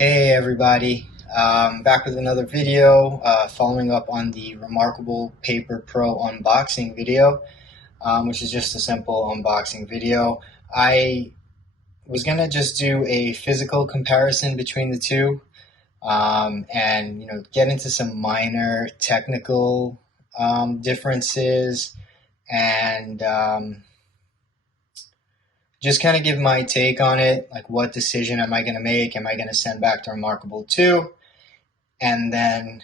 Hey everybody, back with another video, following up on the Remarkable Paper Pro unboxing video, which is just a simple unboxing video. I was gonna just do a physical comparison between the two, and get into some minor technical differences, and just kind of give my take on it. Like, what decision am I going to make? Am I going to send back to Remarkable 2 and then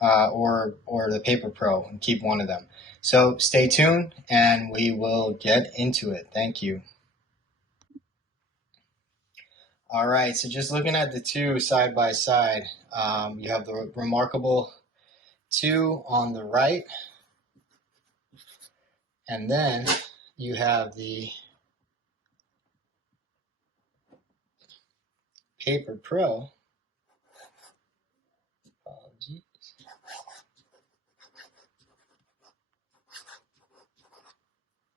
or the Paper Pro and keep one of them? So stay tuned and we will get into it. Thank you. All right, so just looking at the two side by side, you have the Remarkable 2 on the right, and then you have the Paper Pro. Apologies.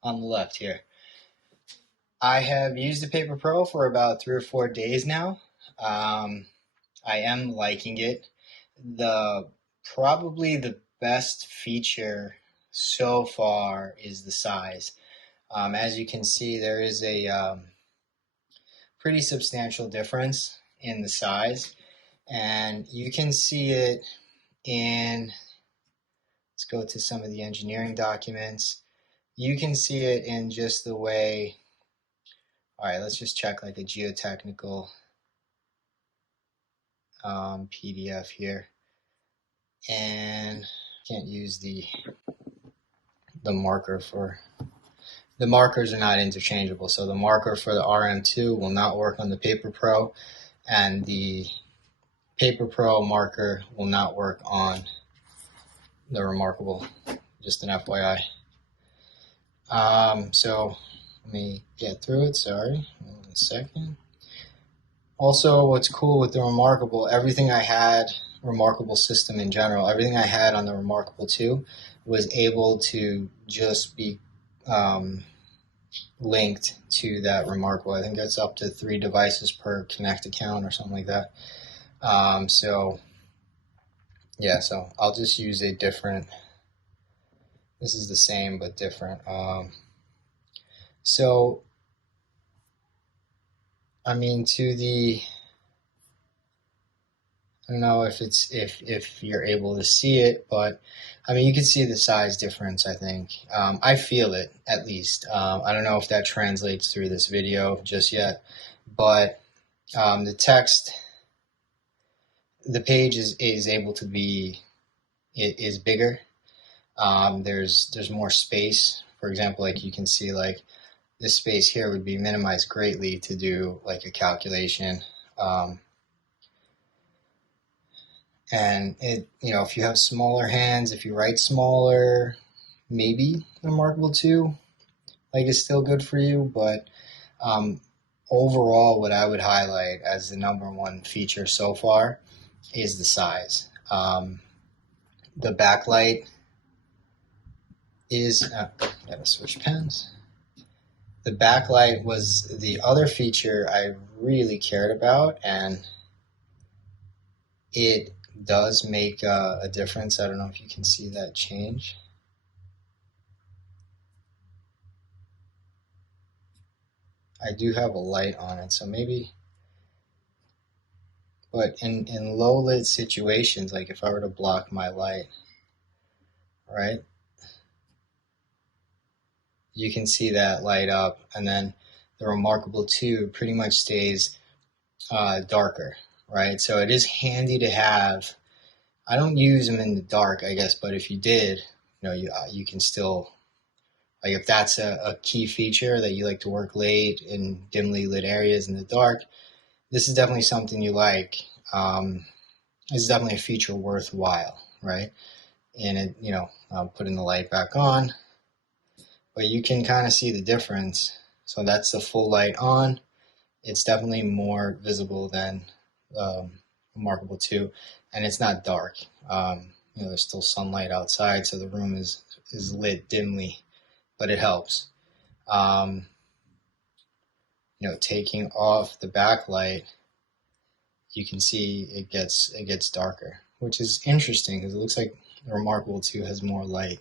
On the left here. I have used the Paper Pro for about 3 or 4 days now. I am liking it. Probably the best feature so far is the size. As you can see, there is a pretty substantial difference in the size, and you can see it in, let's go to some of the engineering documents. You can see it in just the way, all right, let's just check like a geotechnical PDF here, and can't use the marker for, the markers are not interchangeable, so the marker for the RM2 will not work on the Paper Pro, and the Paper Pro marker will not work on the Remarkable. Just an FYI. So let me get through it. Sorry, 1 second. Also, what's cool with the Remarkable, everything I had, Remarkable system in general, everything I had on the Remarkable 2 was able to just be linked to that Remarkable. I think that's up to 3 devices per Connect account or something like that. So yeah, so I'll just use a different, this is the same but different. So I mean, to the, I don't know if it's if you're able to see it, but I mean, you can see the size difference, I think. I feel it, at least. I don't know if that translates through this video just yet, but the text, the page is able to be, it is bigger. There's more space. For example, like you can see, like this space here would be minimized greatly to do like a calculation. And it, if you have smaller hands, if you write smaller, maybe the Remarkable 2 like is still good for you. But overall, what I would highlight as the #1 feature so far is the size. The backlight is, gotta switch pens. The backlight was the other feature I really cared about, and it does make a difference. I don't know if you can see that change. I do have a light on it, so maybe, but in low lit situations, like if I were to block my light, right, you can see that light up, and then the Remarkable 2 pretty much stays darker, right? So it is handy to have. I don't use them in the dark, I guess, but if you did, you can still, like if that's a key feature that you like to work late in dimly lit areas in the dark, this is definitely something you like. This is definitely a feature worthwhile, right? And it, putting the light back on, but you can kind of see the difference. So that's the full light on. It's definitely more visible than Remarkable 2, and it's not dark. There's still sunlight outside, so the room is lit dimly, but it helps. Taking off the backlight, you can see it gets darker, which is interesting because it looks like the Remarkable 2 has more light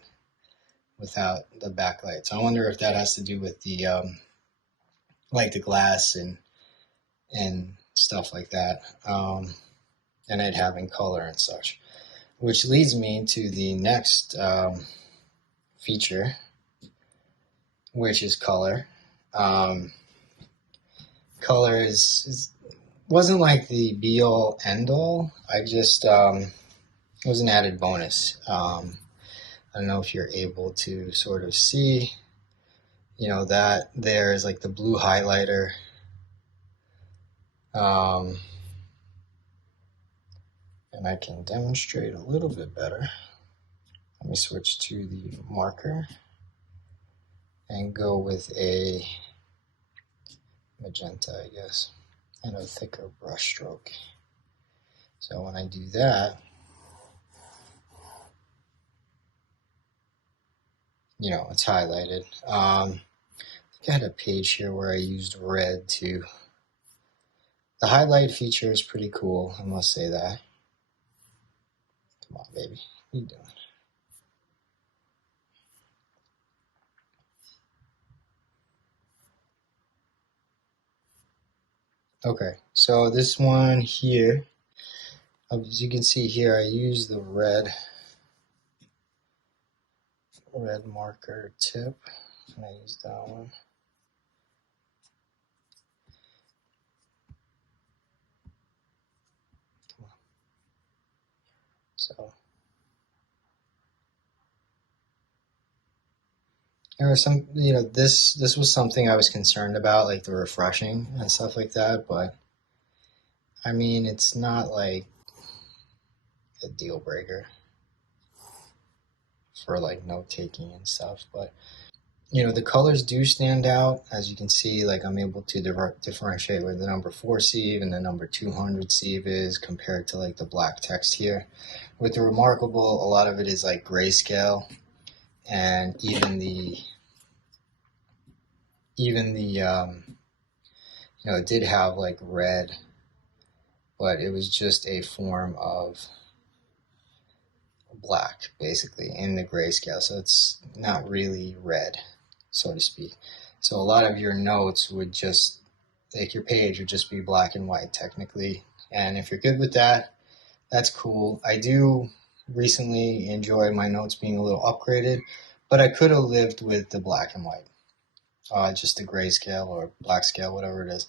without the backlight. So I wonder if that has to do with the like the glass and stuff like that, and it having color and such. Which leads me to the next feature, which is color. Color wasn't like the be all end all. I just it was an added bonus. I don't know if you're able to sort of see, that there is like the blue highlighter. And I can demonstrate a little bit better. Let me switch to the marker and go with a magenta, I guess, and a thicker brush stroke. So when I do that, it's highlighted. I think I had a page here where I used red to. The highlight feature is pretty cool, I must say that. Come on, baby, what are you doing? Okay, so this one here, as you can see here, I use the red marker tip, and I use that one. Come on. So there was some, this was something I was concerned about, like the refreshing and stuff like that, but I mean, it's not like a deal breaker for like note taking and stuff, but the colors do stand out. As you can see, like I'm able to differentiate where the number 4 sieve and the number 200 sieve is compared to like the black text here. With the Remarkable, a lot of it is like grayscale, and even the it did have like red, but it was just a form of black basically in the grayscale, so it's not really red, so to speak. So a lot of your notes would just, like your page would just be black and white technically, and if you're good with that, that's cool. I do recently enjoy my notes being a little upgraded, but I could have lived with the black and white, just the grayscale or black scale, whatever it is.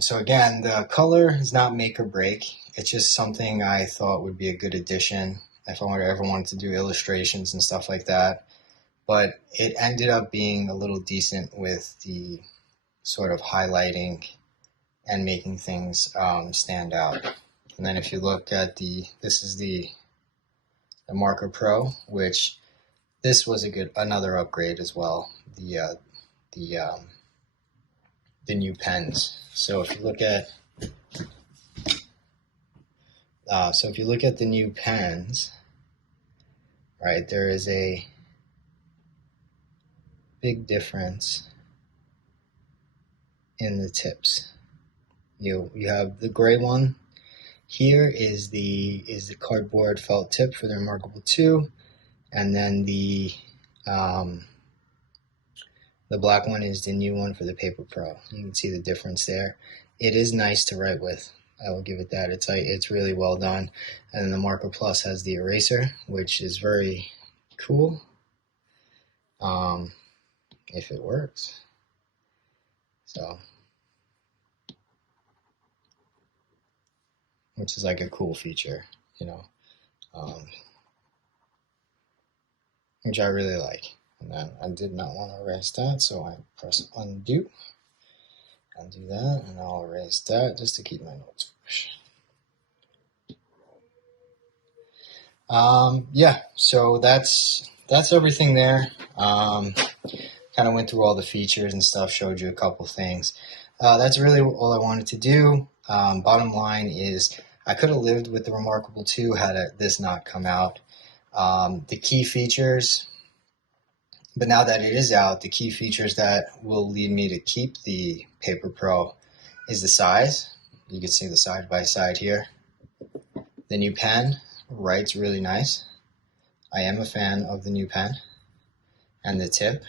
So again, the color is not make or break. It's just something I thought would be a good addition if I ever wanted to do illustrations and stuff like that. But it ended up being a little decent with the sort of highlighting and making things stand out. And then if you look at this is the Marker Pro, which this was another upgrade as well. The new pens. So if you look at the new pens, right, there is a big difference in the tips. You have the gray one. Here is the cardboard felt tip for the Remarkable 2, and then the black one is the new one for the Paper Pro. You can see the difference there. It is nice to write with. I will give it that. It's really well done. And then the Marker Plus has the eraser, which is very cool, if it works. So, which is like a cool feature, which I really like. And then I did not want to erase that, so I press undo. Undo that, and I'll erase that just to keep my notes fresh. Yeah, so that's everything there. Kind of went through all the features and stuff, showed you a couple things. That's really all I wanted to do. Bottom line is I could have lived with the Remarkable 2 had this not come out. The key features, but now that it is out, the key features that will lead me to keep the Paper Pro is the size. You can see the side by side here. The new pen writes really nice. I am a fan of the new pen and the tip.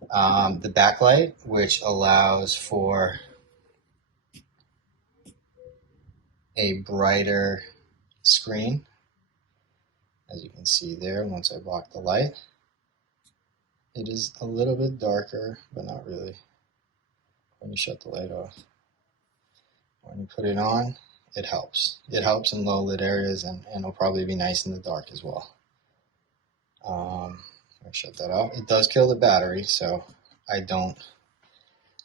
The backlight, which allows for a brighter screen, as you can see there. Once I block the light, it is a little bit darker, but not really. When you shut the light off, when you put it on, it helps. It helps in low lit areas, and it'll probably be nice in the dark as well. I shut that off. It does kill the battery, so I don't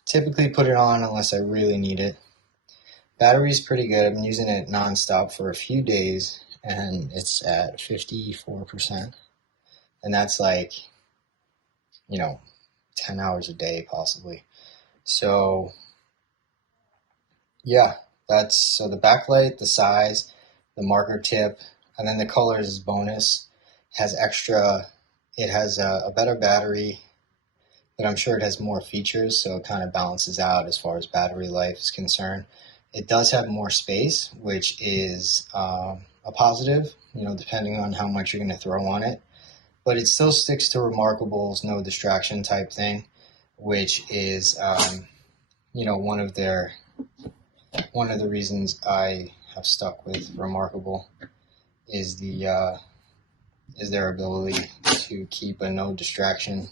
typically put it on unless I really need it. Battery's pretty good. I've been using it nonstop for a few days, and it's at 54%. And that's like, 10 hours a day possibly. So yeah, so the backlight, the size, the marker tip, and then the colors is bonus. It has a better battery, but I'm sure it has more features, so it kind of balances out as far as battery life is concerned. It does have more space, which is a positive, depending on how much you're going to throw on it. But it still sticks to Remarkable's no distraction type thing, which is, one of the reasons I have stuck with Remarkable is their ability to keep a no distraction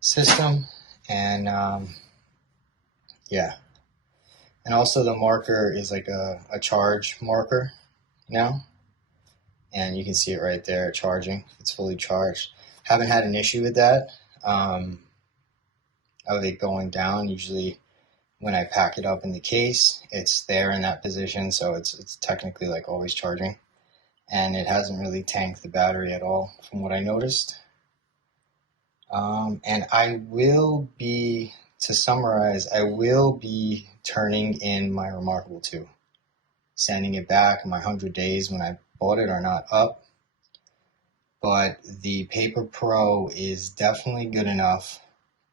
system. And and also the marker is like a charge marker now, and you can see it right there charging. It's fully charged. Haven't had an issue with that of it going down. Usually when I pack it up in the case, it's there in that position, so it's technically like always charging, and it hasn't really tanked the battery at all from what I noticed. And to summarize, I will be turning in my Remarkable 2. Sending it back. My 100 days when I bought it are not up. But the Paper Pro is definitely good enough.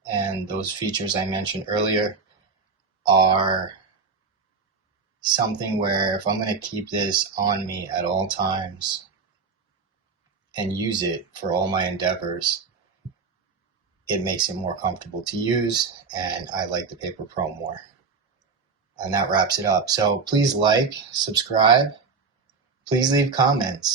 And those features I mentioned earlier are something where if I'm going to keep this on me at all times and use it for all my endeavors, it makes it more comfortable to use, and I like the Paper Pro more. And that wraps it up. So please like, subscribe, please leave comments.